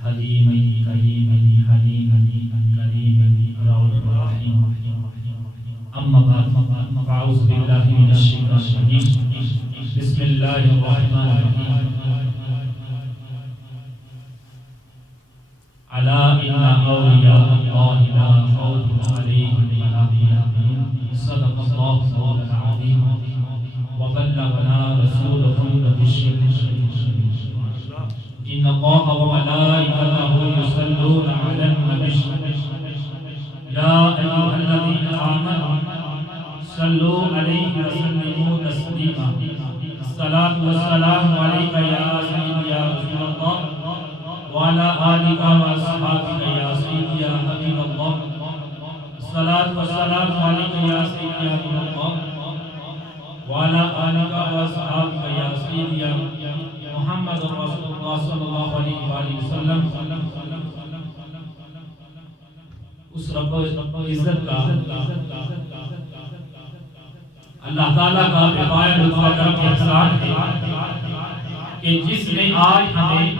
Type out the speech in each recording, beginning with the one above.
حلیم کریم حلیم کریم رؤوف رحیم اما بعد فاعوذ باللہ من الشیطان الرجیم بسم اللہ الرحمن الرحیم الا ان اولیاء اللہ لا خوف علیہم ولا هم يحزنون صدق اللہ العظیم وبلغنا رسوله البشير إن الله وملائكته يصلون على النبي يا أيها الذين آمنوا صلوا عليه وسلموا تسليما الصلاة والسلام عليك يا سيدي يا رسول الله وعلى آلك وأصحابك يا سيدي يا حبيب الله الصلاة والسلام عليك يا سيدي يا حبيب الله وعلى آلك وأصحابك يا سيدي يا محمد رسول اللہ صلی اللہ علیہ وآلہ وسلم اس رب عزت کا اللہ تعالیٰ کا بغیر لطف کا احسان ہے کہ جس نے آج ہمیں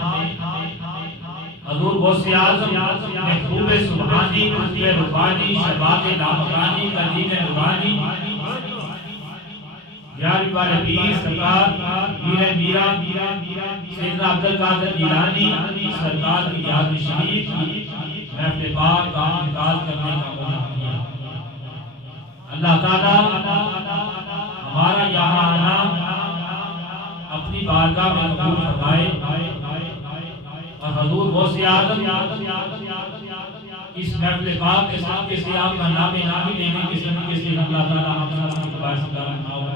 حضور غوث اعظم محبوب سبحانی قطب ربانی شباب لامکانی قدیم ربانی یاری بار پیر سرکار میر میرا سیدنا عبدالقادر جیلانی سرکار کی یاد شریف کی محفل پاک کا انتقال کرنے کا موقع دیا اللہ تعالیٰ ہمارا یہاں آنا اپنی بارگاہ میں قبول فرمائے اور حضور غوث اعظم اس محفل پاک کے ساتھ سے آپ کا نام نامی لینے کے صدقے سے اللہ تعالیٰ ہم سب کی دعا سے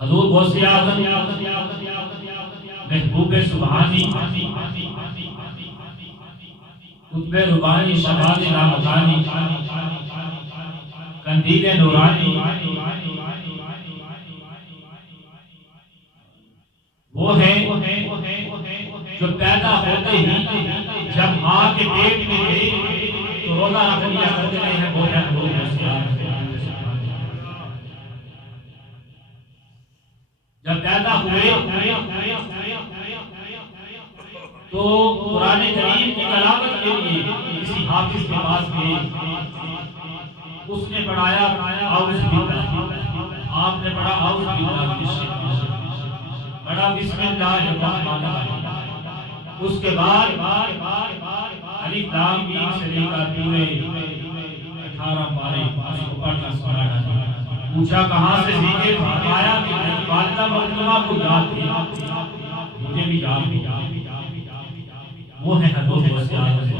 حضور غوث اعظم محبوب سبحانی قطب ربانی شباب لامکانی قندیل نورانی وہ ہیں جو پیدا ہوتے ہی جب ماں کے پیٹ میں تھے تو روزہ رکھ لیا کرتے رہے ہیں وہ جب پیدا ہوئے تو قرآن کریم کی تلاوت کے لیے کسی حافظ کے پاس گئے اس نے پڑھایا اعوذ باللہ آپ نے پڑھا اعوذ باللہ بڑا بسم اللہ الرحمن الرحیم اس کے بعد الف لام میم سے لے کر پورے 18 پارے اس کو پڑھنا سکھایا پوچھا کہاں سے سیکھے فرمایا کہ والدہ مرحومہ کو یاد تھی مجھے بھی یاد تھی وہ ہے حضور غوث اعظم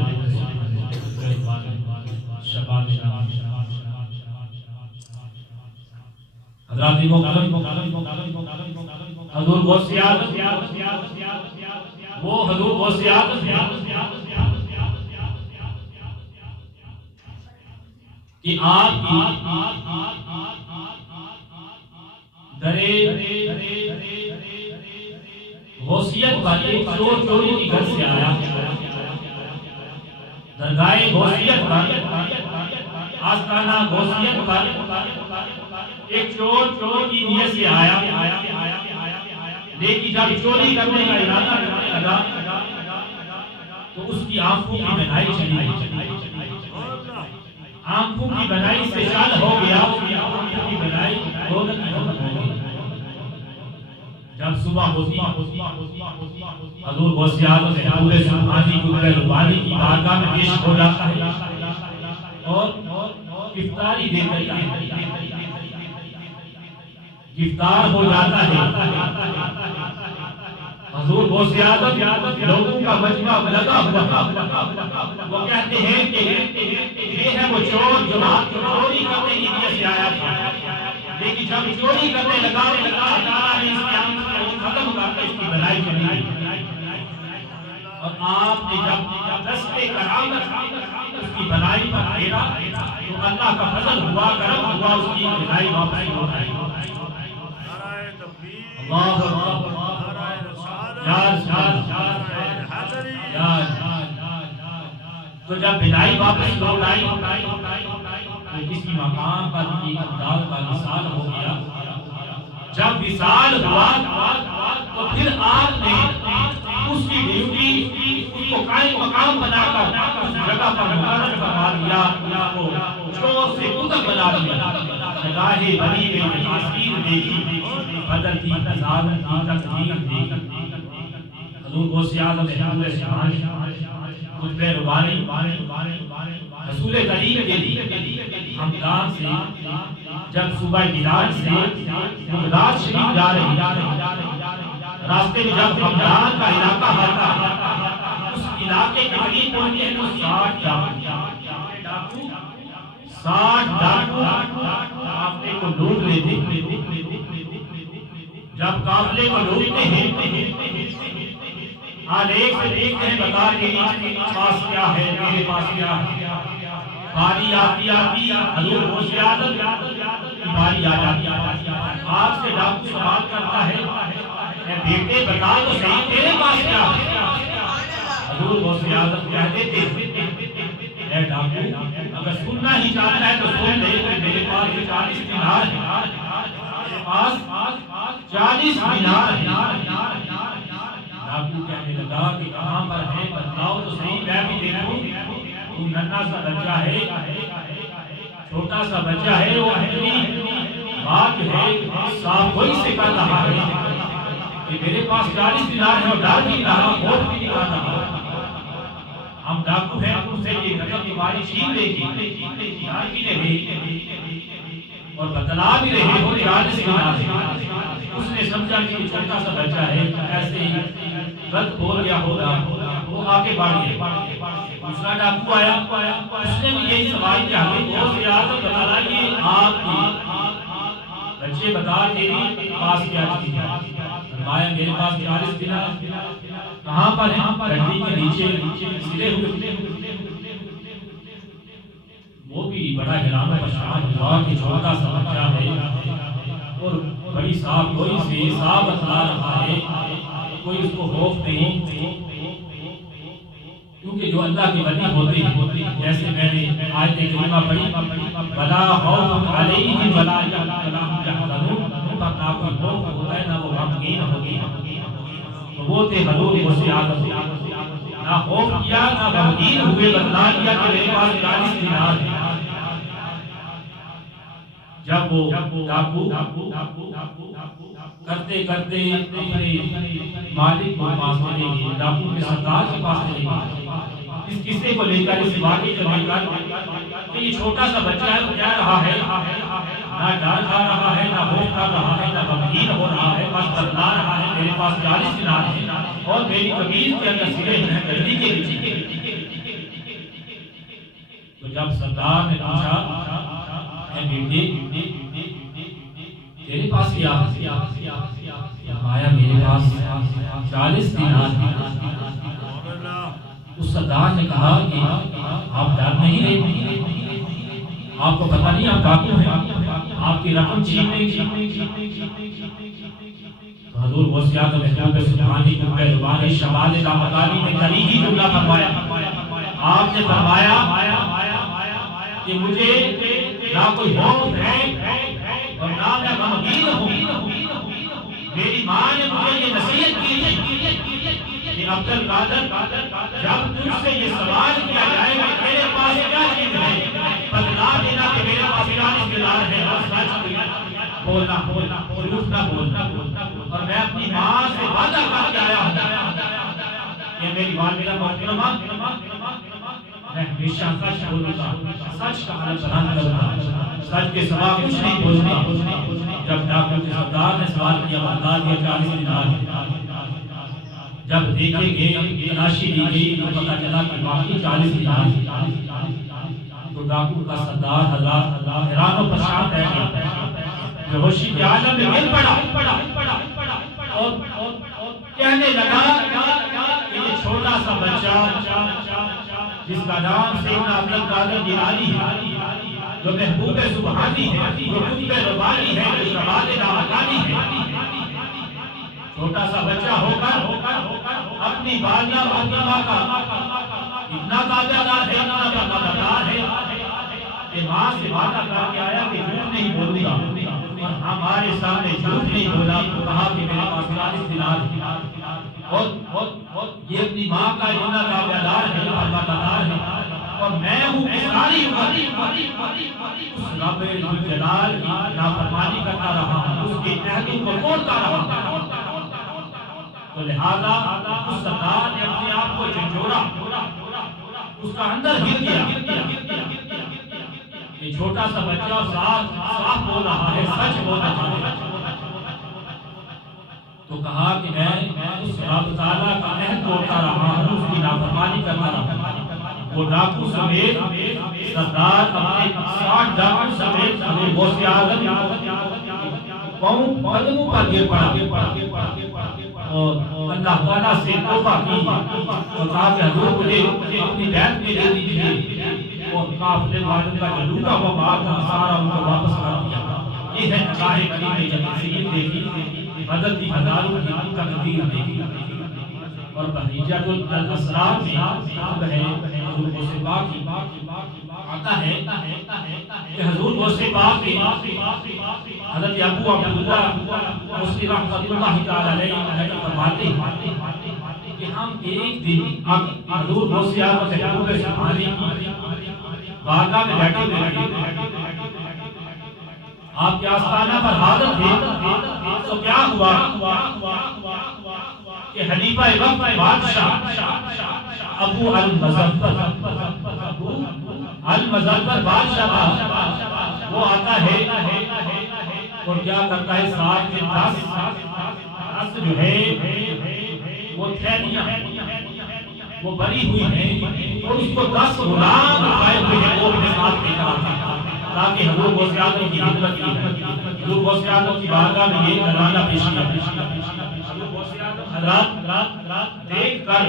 شباب حضرات حضور غوث اعظم وہ حضور غوث اعظم کہ آپ درے غوثیت کا ایک چور چوری کی گھر سے آیا درگاہ غوثیت کا آستانہ غوثیت کا ایک چور چور کی نیت سے آیا لیکن جب چوری کرنے کا ارادہ کرنے لگا تو اس کی آنکھوں کی بنائی چلی آنکھوں کی بنائی سے شاد ہو گیا اس کی آنکھوں کی بنائی رونق ہو گئی جب صبح ہوتی حضور غوث اعظم محبوب سبحانی قطب ربانی کی بارگاہ میں پیش ہو جاتا ہے اور افطاری دے دیتا ہے افطار ہو جاتا ہے حضور غوث اعظم لوگوں کا مجمع لگا ہوا وہ کہتے ہیں کہ یہ ہے وہ چور جو چوری کرنے کی نیت سے آیا تھا لیکن جب چوری کرنے لگا اللہ تعالیٰ نے اس کی آنکھ ختم کر کے اس کی بھلائی چلی اور آپ نے جب دست کرامت اس کی بھلائی پر پھیرا تو اللہ کا فضل ہوا کرم ہوا اس کی بھلائی واپس ہو گئی تو جب بھلائی واپس لوٹ آئی تو کسی مقام پر ایک انداز کا مثال ہو گیا جب وصال ہوا تو پھر آپ نے اس کی ڈیوٹی اس کو قائم مقام بنا کر اس جگہ پر مقرر فرما دیا، اس کو چور سے قطب بنا دیا۔ راہ بنی میں تاثیر دیکھی، بدر کی تزاد کی تقدیر دیکھی۔ حضور غوث اعظم خطبہ ربانی رسول کریم کے لیے ہمدان سے جب صوبہ بلاد سے بغداد شریف جا رہے، راستے میں جب ہمدان کا علاقہ آتا، اس علاقے کے قریب پہنچے تو 60 ڈاکو قافلے کو لوٹ لیتے۔ جب قافلے کو لوٹتے ہیں آج ایک سے دیکھتے ہیں، بتا کہ پاس کیا ہے، میرے پاس کیا ہے۔ باری آتی حضور غوث اعظم باری آ جاتی، آپ سے ڈاکو سوال کرتا ہے، اے بیٹے بتا تو صحیح تیرے پاس کیا ہے۔ حضور غوث اعظم کہتے تھے، اے ڈاکو اگر سننا ہی چاہتا ہے تو سن لے، میرے پاس 40 دینار ہے، میرے پاس 40 دینار ہے۔ ڈاکو کہنے لگا کہ کہاں پر ہے بتاؤ تو صحیح، میں بھی دیکھوں۔ تو ننھا سا بچہ ہے، چھوٹا سا بچہ ہے، وہ اپنی بات ہے صاف کوئی سے کر رہا ہے کہ میرے پاس 40 دینار ہے، اور ڈر بھی رہا، خوف بھی نکال رہا۔ ہم ڈاکو ہیں، ان سے یہ رقم تمہاری چھین لے گی، جان بھی رہے اور بتلا بھی رہے ہو 40 دینار ہے۔ اس نے سمجھا کہ یہ چھوٹا سا بچہ ہے، ایسے ہی غلط بول گیا ہوگا، وہ آگے بڑھ گیا۔ دوسرا ڈاکو آیا، اس نے بھی یہی سوال کیا، غوث اعظم بتانا یہ آپ کی بچے بتا تیری پاس کیا چیز ہے۔ فرمایا میرے پاس 40 دینار کہاں پر ہیں؟ گڈی کے نیچے سلے ہوئے۔ وہ بھی بڑا حیران پریشان ہوا کہ چھوٹا سا بچہ ہے اور بڑی صاف کوئی سے صاف بتلا رہا ہے، کوئی اس کو خوف نہیں، کیونکہ جو اللہ کی بندی ہوتی ہے، جیسے میں نے آیت کریمہ پڑھی، وَلَا خَوْفٌ عَلَيْهِمْ وَلَا يَحْزَنُونَ، پر نہ کوئی خوف ہوتا ہے نہ وہ غمگین ہوگی۔ تو وہ تھے حضور غوث اعظم، نہ خوف کیا نہ غمگین ہوئے، بتلا کیا کہ میرے پاس 40 دینار ہے۔ جب وہ ڈاکو کرتے کرتے اپنے مالک کے پاس چلے گئے، ڈاکو کے سردار کے پاس چلے گئے، اس قصے کو لے کر، اس واقعے کو لے کر کہ یہ چھوٹا سا بچہ ہے، وہ کہہ رہا ہے نہ ڈر کھا رہا ہے، نہ خوف کر رہا ہے، نہ غمگین ہو رہا ہے، بس بتلا رہا ہے میرے پاس 40 دینار ہے اور میری قمیض کے اندر سلے ہیں گڈی کے نیچے۔ تو جب سردار نے پوچھا اے بیٹے تیرے پاس کیا ہے؟ فرمایا میرے پاس 40 دینار ہے۔ اس سردار نے کہا کہ آپ ڈر نہیں رہے، آپ کو پتہ نہیں آپ ڈاکو ہیں، آپ کی رقم چھین لیں گے۔ تو حضور غوث اعظم محبوب سبحانی قطب ربانی شمال لامکانی میں تاریخی جملہ فرمایا۔ آپ نے فرمایا کہ مجھے نہ کوئی خوف ہے اور نہ میں غمگین ہوں۔ میری ماں نے مجھے یہ نصیحت کی کہ عبد القادر جب تجھ سے یہ سوال کیا جائے کہ تیرے پاس کیا چیز ہے، بتلا دینا کہ میرے پاس 40 دینار ہے، اور سچ بولنا، جھوٹ نہ بولنا۔ اور میں اپنی ماں سے وعدہ کر کے آیا ہوں کہ میری والدہ محترمہ میں ہمیشہ سچ بولوں گا، سچ کا حل بیان کروں گا، سچ کے سوا کچھ نہیں بولوں گا۔ جب ڈاکو کے سردار نے سوال کیا، بتا دیا 40 دینار۔ جب دیکھے گئے، تلاشی لی گئی تو پتہ چلا کہ باقی 40 دینار۔ تو ڈاکو کا سردار حضرات حیران و پریشان رہ گیا، جو ہوشی کے عالم میں گر پڑا اور کہنے لگا کہ یہ چھوٹا سا بچہ جس کا نام سیدنا عبد القادر جیلانی ہے، جو محبوب سبحانی ہے، جو قطب ربانی ہے، جو شمال لامکانی ہے، چھوٹا سا بچہ ہو کر اپنی والدہ محترمہ کا اتنا تابعدار ہے، اتنا فرمانبردار ہے کہ ماں سے وعدہ کر کے آیا کہ جھوٹ نہیں بولوں گا، ہمارے سامنے جھوٹ نہیں بولا، کہا کہ میرے پاس 40 دینار ہے اور یہ اپنی ماں کا اتنا تابعدار ہے، فرمانبردار ہے، اور میں ہوں کہ ساری عمر اس رب ذوالجلال کی نافرمانی کرتا رہا ہوں، اس کے عہدوں کو توڑتا رہا ہوں۔ تو لہذا اس سردار نے اپنے آپ کو جھنجھوڑا، اس کا اندر ہل گیا، یہ چھوٹا سا بچہ صاف بول رہا ہے، سچ بول رہا ہے، تو کہا کہ میں اس رب تعالیٰ کا عہد توڑتا رہا ہوں، اس کی نافرمانی کرتا رہا ہوں۔ وہ ڈاکو سمیت سردار اپنے 60 ڈاکو سمیت غوث اعظم قدموں پر گر پڑا اور اللہ تعالیٰ سے توبہ کی اور کہا کہ حضور مجھے اپنی بیعت میں لے لیجیے، اور قافلے والوں کا جو لوٹا ہوا مال تھا سارا ان کو واپس کر دیا۔ یہ ہے نگاہ کریم نے جب تسلیم دیکھی، مدد دی ہزاروں کی تقدیر دیکھی، اور بحیجۃ الاسرار میں ہے حضور غوث پاک کی آتا ہے کہ حضور غوث پاک کے حضرت ابو عبداللہ مسلم رحمۃ اللہ تعالی علیہ فرماتے ہیں کہ ہم ایک دن حضور غوث اعظم محبوب سبحانی کی بارگاہ میں بیٹھے ہوئے، آپ کے آستانہ پر حاضر تھے، تو کیا ہوا کہ خلیفہ وقت بادشاہ ابو المظفر بادشاہ تھا، وہ آتا ہے اور کیا کرتا ہے، 7 کے 10 جو ہے وہ تھیلیاں وہ بری ہوئی ہیں، اور اس کو 10 غلام آئے ہوئے ہیں، وہ اپنے ساتھ لے کر آتا ہے تاکہ حضور غوث اعظم کی خدمت کی ہے۔ حضور غوث اعظم کی بارگاہ میں یہ نذرانہ پیش کیا، حضور غوث اعظم حضرات دیکھ کر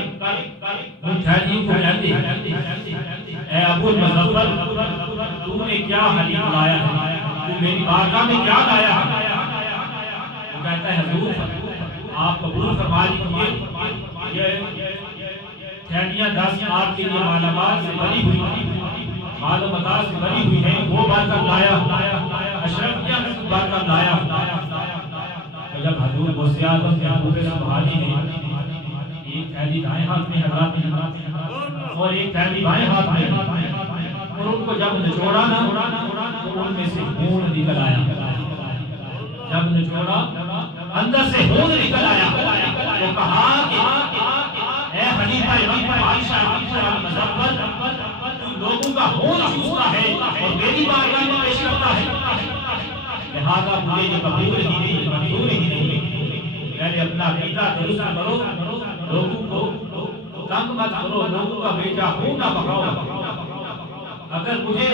ان تھیلیوں کو کہتے ہیں، اے ابو المظفر، تو نے کیا حدیث لایا ہے، تو میری بارگاہ میں کیا لایا ہے؟ وہ کہتا ہے حضور آپ قبول فرما لیجیے، یہ تھیلیاں 10 آپ کے لیے مالا مال سے بھری ہوئی ہیں، مال و متاع سے بھری ہوئی ہیں، وہ برکت لایا، اشرفیہ میں برکت لایا۔ جب حضور غوث اعظم محبوب سبحانی نے ایک تھیلی دائیں ہاتھ میں حضرات نے اور ایک تھیلی بائیں ہاتھ میں، اور ان کو جب نچوڑا نا تو ان میں سے خون نکل آیا، جب نچوڑا اندر سے خون نکل آیا، وہ کہا کہ اے خلیفہ وقت بادشاہ ابو المظفر، لوگوں کا خون چوستا ہے اور میری بارگاہ میں پیش کرتا ہے، لہذا مجھے یہ قبول ہی نہیں، منظور ہی نہیں، پہلے اپنا عقیدہ درست کرو، لوگوں کو تنگ مت کرو، لوگوں کا بیٹا خون نہ بہاؤ۔ اگر مجھے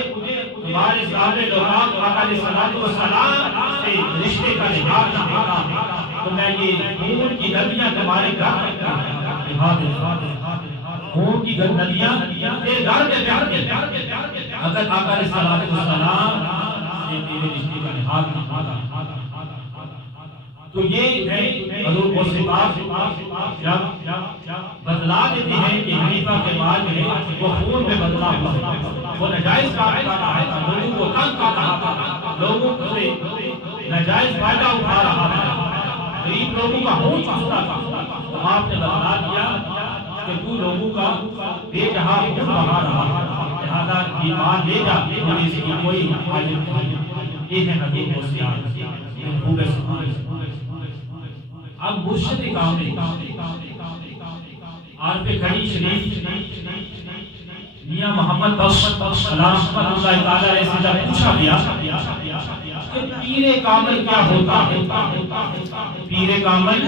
تمہارے سامنے لوگ آقا علیہ الصلوۃ والسلام سے رشتے کا لحاظ نہ ہوگا تو میں یہ خون کی ندیاں تمہارے گھر خون کی ندیاں تیرے گھر کے پیار کے اگر آقا علیہ الصلوۃ والسلام سے تیرے رشتے کا لحاظ نہ ہوگا۔ تو یہ ہے حضور غوث پاک جب بدلا دیتے ہیں کہ خلیفہ کے بعد ہے وہ خون میں بدلا ہوا ہے، وہ نجائز کام کر رہا ہے، لوگوں کو تنگ کر رہا تھا، لوگوں سے نجائز فائدہ اٹھا رہا تھا، غریب لوگوں کا خون چوستا تھا، تو آپ نے بدلا دیا کہ تو لوگوں کا بے جہاں خون بہا رہا ہے، لہذا ایمان لے جا، مجھے اس کی کوئی حاجت نہیں۔ یہ ہے حضور غوث محبوب سبحانی۔ اب مرشد کامل عارف کھڑی شریف میاں محمد بخش رحمۃ اللہ تعالی علیہ سے جب پوچھا گیا کہ پیر کامل کیا ہوتا ہے، پیر کامل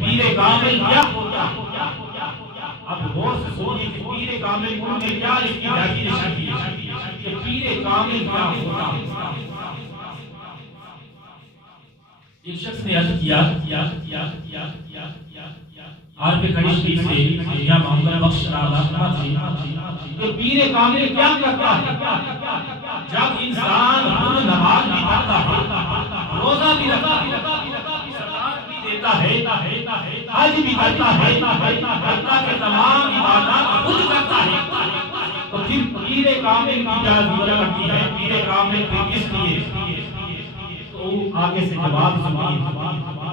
پیر کامل کیا ہوتا ہے، اب غور سے سنیے کہ پیر کامل نے کیا اس کی ڈیفینیشن کی کہ پیر کامل کیا ہوتا ہے۔ ایک شخص نے عرض کیا عارف کھڑی شریف سے میاں محمد بخش رحمۃ سے کہ پیر کامل کیا کرتا ہے؟ جب انسان خود نماز بھی پڑھتا ہے، روزہ بھی رکھتا ہے، زکات بھی دیتا ہے، حج بھی کرتا ہے، اللہ کے تمام عبادات خود کرتا ہے، تو پھر پیر کامل کی کیا ضرورت پڑتی ہے؟ پیر کامل پھر کس لیے آگے سے جواب سنیے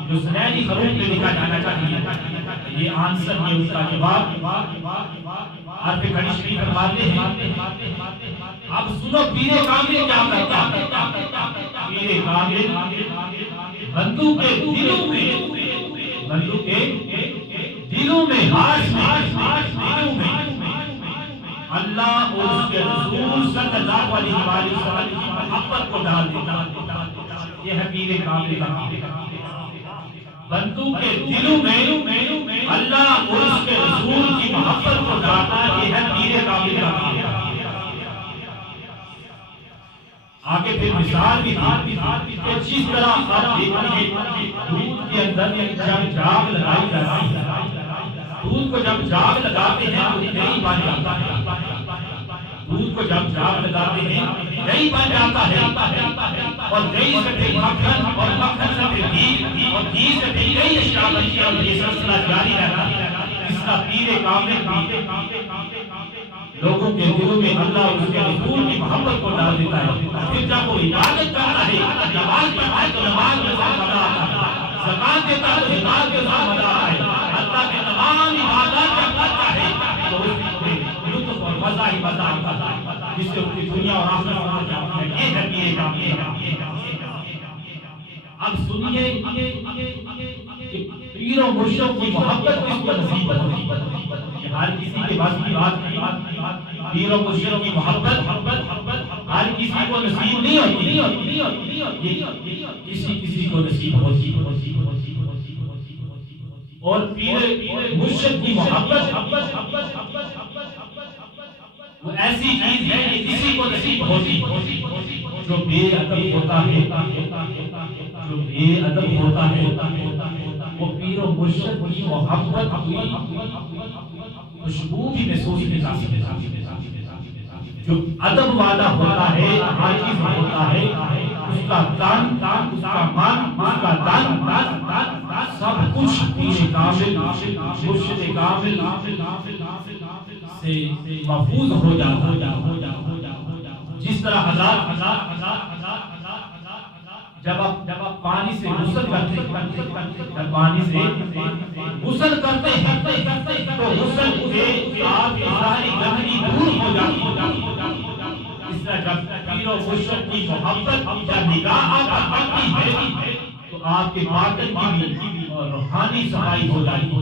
جو سنہری حروف میں لکھا جانا چاہیے. یہ آنسر یہ اس کا جواب حرف کھڑی شریف فرماتے ہیں. اب سنو پیر کامل کیا کرتا ہے. پیر کامل بندوں کے دلوں میں دلوں میں اللہ اور اس کے رسول صلی اللہ علیہ وسلم کی محبت کو ڈال دیتا. یہ ہے پیر کامل کا کام. بندوں کے دلوں میں اللہ اور اس کے رسول کی محبت کو ڈالنا یہ ہے پیر کامل کا کام. آگے پھر مثال بھی تھی کہ جس طرح آپ دیکھتے ہیں دودھ کے اندر جب جاگ لگائی جاتی ہے, دودھ کو جب جاگ لگاتے ہیں تو دہی بن جاتا ہے. دودھ کو جب جاگ لگاتے ہیں دہی بن جاتا ہے, اور دہی سے پھر مکھن, اور مکھن سے پھر گھی, اور گھی سے پھر کئی اشیاء بنتی ہیں, اور یہ سلسلہ جاری رہتا ہے. اس کا پیر کامل لوگوں کے دلوں میں اللہ اور اس کے رسول کی محبت کو ڈال دیتا ہے. پھر جب وہ عبادت کرتا ہے, نماز پڑھتا ہے تو نماز میں ساتھ مزہ آتا ہے, زکات دیتا ہے تو زکات کے ساتھ مزہ آتا ہے, اللہ کے تمام عبادات جب کرتا ہے تو اس میں لطف اور مزہ ہی مزہ آتا ہے, جس سے اس کی دنیا اور آخرت سمجھ جاتی ہے. یہ ہے پیر کامل. اب سنیے کہ پیر و مرشد کی محبت کس کو نصیب ہوتی ہے. ہر کسی کے بس کی بات نہیں. پیر و مرشد کی محبت ہر کسی کو نصیب نہیں ہوتی, کسی کو نصیب ہوتی. اور پیر مرشد کی محبت وہ ایسی چیز ہے کہ کسی کو نصیب ہوتی. جو بے ادب ہوتا ہے, جو بے ادب ہوتا ہے وہ پیر و مرشد کی محبت خوشبو بھی محسوس نہیں کر سکتا. جو ادب والا ہوتا ہے, عاجز ہوتا ہے, اس کا تن, اس کا من, اس کا دن سب کچھ پیر کامل مرشد کامل سے محفوظ ہو جاتا. جس طرح جب آپ پانی سے غسل کرتے ہیں, پانی سے غسل کرتے ہیں تو غسل سے آپ کی ساری گندگی دور ہو جاتی. اس طرح جب پیر و مرشد کی محبت یا نگاہ آپ پر پڑتی ہے تو آپ کے باطن کی اور روحانی صفائی ہو جاتی.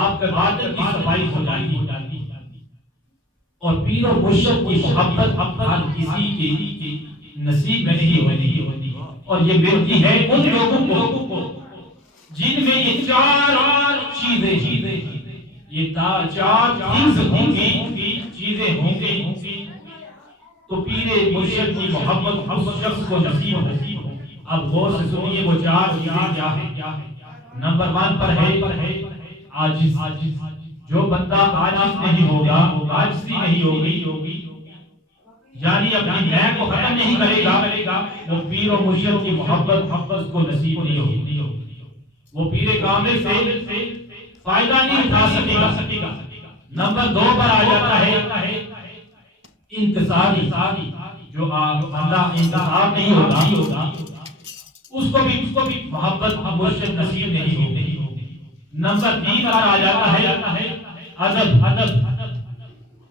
آپ کے باطن کی صفائی ہو جاتی. اور پیر و مرشد کی محبت ہر کسی کے نصیب میں نہیں ہوتی, اور یہ ملتی ہے ان لوگوں کو جن میں یہ چار چیزیں, یہ چار چیزیں ہوں گی تو پیر مرشد کی محبت اس شخص کو نصیب ہوتی. اب غور سے سنیے وہ چار چیزیں کیا ہیں. نمبر 1 پر ہے عاجز. جو بندہ عاجز نہیں ہوگا, عاجزی نہیں ہوگی, یعنی اپنی میں کو ختم نہیں کرے گا, وہ پیر و مرشد کی محبت کو نصیب نہیں ہوگی. وہ پیر کامل سے فائدہ نہیں اٹھا سکے گا. نمبر 2 پر آ جاتا ہے انتصاری. جو اللہ انتصار نہیں ہوگا اس کو بھی محبت مرشد نصیب نہیں ہوگی. نمبر 3 پر آ جاتا ہے ادب.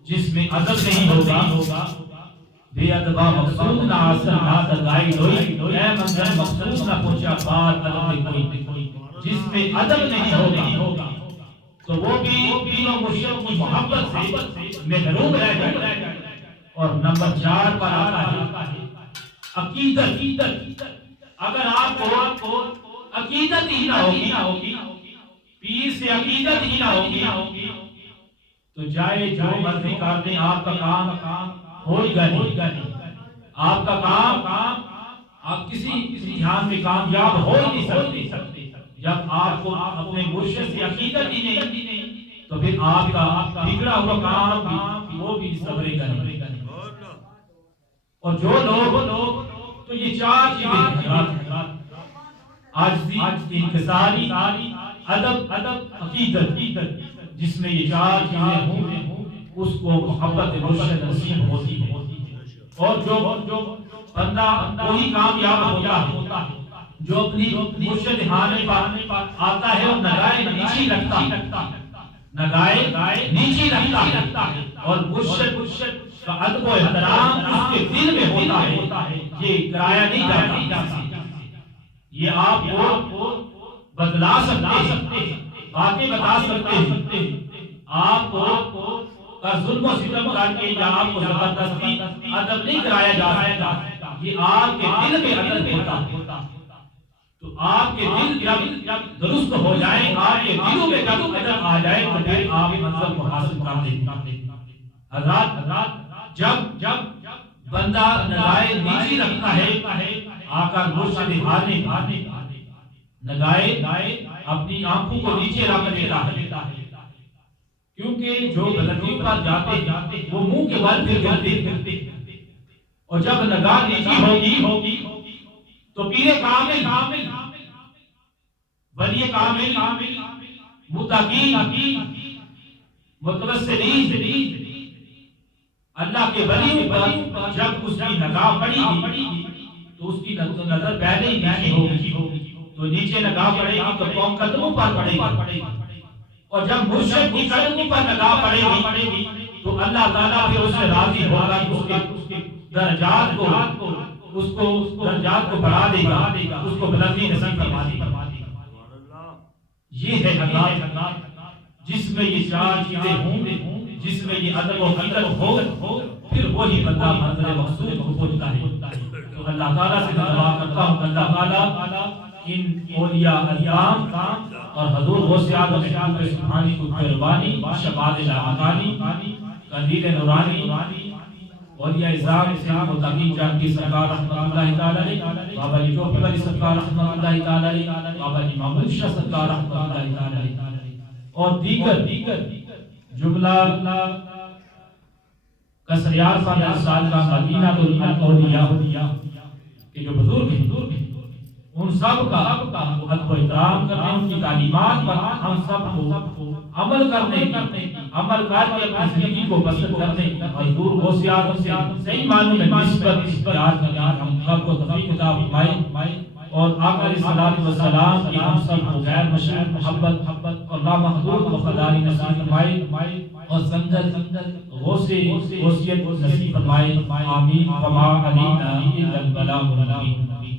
جس میں ادب نہیں ہوگا, بے ادبا مقصود نہ حاصل نہ تدائی ہوئی, اے منزل مقصود نہ پہنچا بات ادب میں کوئی. جس میں ادب نہیں ہوگا تو وہ بھی پیر و مرشد کی محبت سے محروم رہ جائے گا. اور نمبر 4 پر آتا ہے عقیدت. اگر آپ کو عقیدت ہی نہ ہوگی, پیر سے عقیدت ہی نہ ہوگی تو جائے جو مرضی کر دیں, آپ کا کام ہوگا نہیں. آپ کا کام آپ کسی جہان میں کامیاب ہو نہیں سکتے. جب آپ کو اپنے مرشد سے عقیدت ہی نہیں تو پھر آپ کا بگڑا ہوا کام وہ بھی صبر کرے گا. اور جو لوگ تو یہ 4 چیزیں عاجزی, انکساری, ادب, عقیدت, جس میں یہ 4 چیزیں ہوں اس کو محبت مرشد نصیب ہوتی ہے. اور جو بندہ وہی کامیاب ہوتا ہے جو اپنی مرشد خانے پر آتا ہے اور نگاہیں نیچی رکھتا ہے، نگاہیں نیچی رکھتا ہے اور مرشد کا ادب و احترام اس کے دل میں ہوتا ہے، یہ کرایا نہیں جاتا۔ یہ آپ کو بدلا سکتے ہیں، باتیں بتا سکتے ہیں، آپ کو ظلم و ستم کر کے یا آپ کو زبردستی ادب نہیں کرایا جا سکتا، یہ آپ کے دل میں ادب ہوتا ہے۔ تو آپ کے دل جب درست ہو جائیں، آپ کے دلوں میں جب ادب آ جائے تو پھر آپ منزل کو حاصل کر لیں گے۔ حضرات جب بندہ نگاہیں نیچی رکھتا ہے، آقا مرشد خانے نگاہیں اپنی آنکھوں کو نیچے رکھ لیتا ہے، کیونکہ جو غلطیوں پر جاتے وہ منہ کے بل پھر گرتے، اور جب نگاہ نیچی ہوگی تو پیر کامل ولی کامل متقی متوسلین اللہ کے ولی پر جب اس کی نگاہ پڑی گی تو اس کی نظر پہلے ہی نیچے ہوگی، تو نیچے نگاہ پڑے گی تو قوم قدموں پر پڑے گی، اور جب مرشد کی قدموں پر نگاہ پڑے گی تو اللہ تعالیٰ پھر اس سے راضی ہوگا، اس کے درجات کو بڑھا دے گا، اس کو بلندی نصیب فرما دے گا۔ یہ ہے حضرات جس میں یہ چار چیزیں ہوں، جس میں یہ ادب و حکمت ہو، پھر وہی بندہ منزل مقصود کو پہنچتا ہے۔ تو اللہ تعالیٰ سے دعا کرتا ہوں کہ اللہ تعالیٰ ان اولیاء اعظام اور حضور غوث اعظم سبحانی کو قربانی شفاعت لامکانی قندیل نورانی اولیاء اعظام سے متقی جان کی سرکار رحمت اللہ تعالی علیہ، بابا جی ٹوپی والی سرکار رحمت اللہ تعالی علیہ، بابا جی محمد شاہ سرکار رحمت اللہ تعالی علیہ، اور دیگر جملہ کسریار صاحب سال کا مدینہ الاولیاء کہ جو بزرگ ہیں ان سب کا ادب و احترام کرنے، ان کی تعلیمات پر ہم سب کو عمل کرنے عمل کر کے اپنی زندگی کو بسر کرنے، حضور غوث اعظم سے صحیح معنوں میں نسبت اختیار کرنے ہم سب کو توفیق عطا فرمائے، اور آقا علیہ الصلوۃ والسلام کی ہم سب کو غیر مشروط محبت اور لامحدود وفاداری نصیب فرمائے، اور سنگت غوثیت نصیب فرمائے، آمین۔ وما علینا الا البلاغ المبین۔